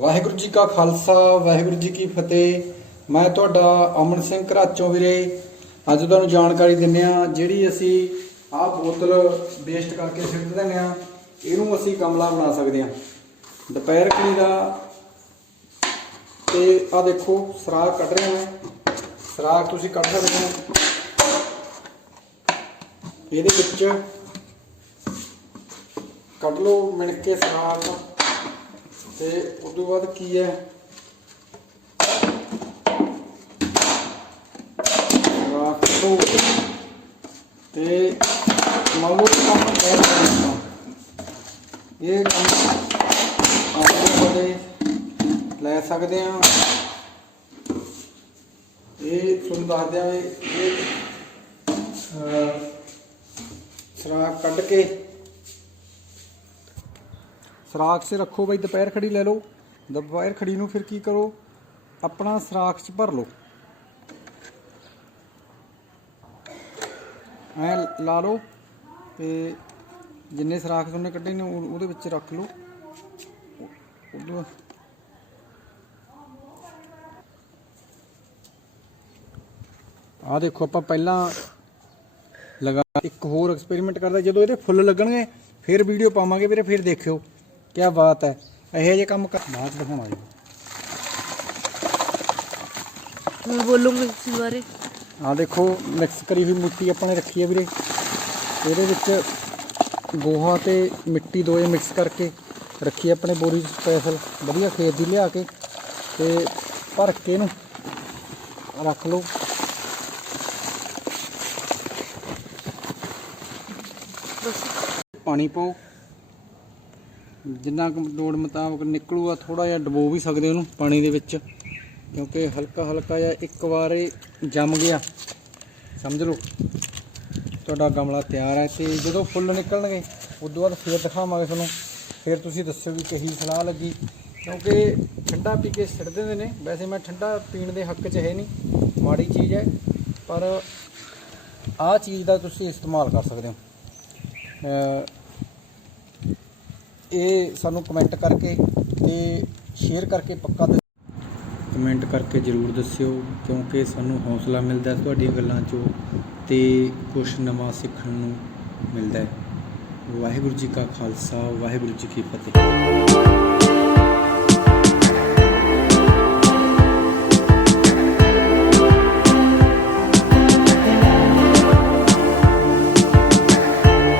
ਵਾਹਿਗੁਰੂ ਜੀ ਕਾ ਖਾਲਸਾ, ਵਾਹਿਗੁਰੂ ਜੀ ਕੀ ਫਤਿਹ। ਮੈਂ ਤੁਹਾਡਾ ਅਮਨ ਸਿੰਘ ਘਰਾਚੋਂ ਵੀਰੇ। ਅੱਜ ਤੁਹਾਨੂੰ ਜਾਣਕਾਰੀ ਦਿੰਨੇ ਆ ਜਿਹੜੀ ਅਸੀਂ ਆਹ ਬੋਤਲ ਵੇਸਟ ਕਰਕੇ ਸਿੱਟ ਦਿੰਦੇ ਆ ਇਹਨੂੰ ਅਸੀਂ ਗਮਲਾ ਬਣਾ ਸਕਦੇ ਆ ਦੁਪਹਿਰ ਕਲੀ ਦਾ ਤੇ ਆ ਦੇਖੋ ਸਰਾਖ ਕੱਢ ਰਹੇ ਹਾਂ। ਸਰਾਖ ਤੁਸੀਂ ਕੱਢ ਸਕਦੇ ਹੋ। ਇਹਦੇ ਵਿੱਚ ਕੱਢ ਲਓ ਮਿਣ ਕੇ ਸਰਾਖ ਤੇ ਉਸ ਤੋਂ ਬਾਅਦ ਕੀ ਹੈ? ਸਰਾਖ ਤੇ ਮੰਨ ਲਓ ਕੰਮ ਕਰ ਰਹੇ ਇਹ ਕੰਮ ਆਪਣੇ ਬੜੇ ਲੈ ਸਕਦੇ ਆ ਇਹ ਤੁਹਾਨੂੰ ਦੱਸ ਦਿਆਂ ਵੀ ਇਹ ਅਹ, ਸਰਾਖ ਕੱਢ ਕੇ ਸਰਾਖ 'ਚ ਰੱਖੋ ਬਈ, ਦੁਪਹਿਰ ਖੜੀ ਲੈ ਲਓ। ਦੁਪਹਿਰ ਖੜੀ ਨੂੰ ਫਿਰ ਕੀ ਕਰੋ? ਆਪਣਾ ਸਰਾਖ 'ਚ ਭਰ ਲਓ। ਐ ਲਾ ਲਓ ਤੇ ਜਿੰਨੇ ਸਰਾਖ ਤੁਹਾਨੂੰ ਕੱਢੇ ਨੇ ਉਹਦੇ ਵਿੱਚ ਰੱਖ ਲਓ। ਉਦੋਂ ਆ ਦੇਖੋ, ਆਪਾਂ ਪਹਿਲਾਂ ਲਗਾ ਇੱਕ ਹੋਰ ਐਕਸਪੈਰੀਮੈਂਟ ਕਰਦਾ। ਜਦੋਂ ਇਹਦੇ ਫੁੱਲ ਲੱਗਣਗੇ, ਫਿਰ ਵੀਡੀਓ ਪਾਵਾਂਗੇ, ਵੀਰੇ, ਫਿਰ ਦੇਖਿਓ। ਕੀ ਬਾਤ ਹੈ। ਇਹੋ ਜਿਹੇ ਕੰਮ ਬਾਤ ਦਿਖਾਉਣਾ ਜੀ। ਹੁਣ ਬੋਲੂੰਗੀ ਇਸ ਆ ਦੇਖੋ ਮਿਕਸ ਕਰੀ ਹੋਈ ਮਿੱਟੀ ਆਪਣੇ ਰੱਖੀ ਹੈ ਵੀਰੇ। ਇਹਦੇ ਵਿੱਚ ਗੋਹਾ ਤੇ ਮਿੱਟੀ ਦੋਏ ਮਿਕਸ ਕਰਕੇ ਰੱਖੀ ਆਪਣੇ ਬੋਰੀ ਸਪੈਸ਼ਲ ਵਧੀਆ ਖੇਤ ਦੀ ਲਿਆ ਕੇ ਤੇ ਭਰ ਕੇ ਇਹਨੂੰ ਰੱਖ ਲਓ। ਪਾਣੀ ਪਾਓ। ਜਿੰਨਾ ਕੁ ਲੋੜ ਮੁਤਾਬਕ ਨਿਕਲੂਗਾ ਥੋੜਾ ਜਿਹਾ ਡਬੋ ਵੀ ਸਕਦੇ ਉਹਨੂੰ ਪਾਣੀ ਦੇ ਵਿੱਚ, ਕਿਉਂਕਿ ਹਲਕਾ ਹਲਕਾ ਜਿਹਾ ਇੱਕ ਵਾਰ ਇਹ ਜੰਮ ਗਿਆ। ਸਮਝ ਲਓ, ਤੁਹਾਡਾ ਗਮਲਾ ਤਿਆਰ ਹੈ ਤੇ ਜਦੋਂ ਫੁੱਲ ਨਿਕਲਣਗੇ, ਉਦੋਂ ਬਾਅਦ ਫੇਰ ਦਿਖਾਵਾਂਗੇ ਤੁਹਾਨੂੰ। ਫਿਰ ਤੁਸੀਂ ਦੱਸਿਓ ਵੀ ਕਹੀ ਸਲਾਹ ਲੱਗੀ। ਕਿਉਂਕਿ ਠੰਡਾ ਪੀ ਕੇ ਸਿੱਟ ਦਿੰਦੇ ਨੇ। ਵੈਸੇ ਮੈਂ ਠੰਡਾ ਪੀਣ ਦੇ ਹੱਕ 'ਚ ਹੈ ਨਹੀਂ। ਮਾੜੀ ਚੀਜ਼ ਹੈ। ਪਰ ਆਹ ਚੀਜ਼ ਦਾ ਤੁਸੀਂ ਇਸਤੇਮਾਲ ਕਰ ਸਕਦੇ ਹੋ। ਇਹ ਸਾਨੂੰ ਕਮੈਂਟ ਕਰਕੇ ਤੇ ਸ਼ੇਅਰ ਕਰਕੇ ਪੱਕਾ ਦੱਸ- ਕਮੈਂਟ ਕਰਕੇ ਜਰੂਰ ਦੱਸਿਓ, ਕਿਉਂਕਿ ਸਾਨੂੰ ਹੌਸਲਾ ਮਿਲਦਾ ਤੁਹਾਡੀਆਂ ਗੱਲਾਂ 'ਚੋਂ ਤੇ ਕੁਝ ਨਵਾਂ ਸਿੱਖਣ ਨੂੰ ਮਿਲਦਾ ਹੈ। ਵਾਹਿਗੁਰੂ ਜੀ ਕਾ ਖਾਲਸਾ, ਵਾਹਿਗੁਰੂ ਜੀ ਕੀ ਫਤਿਹ।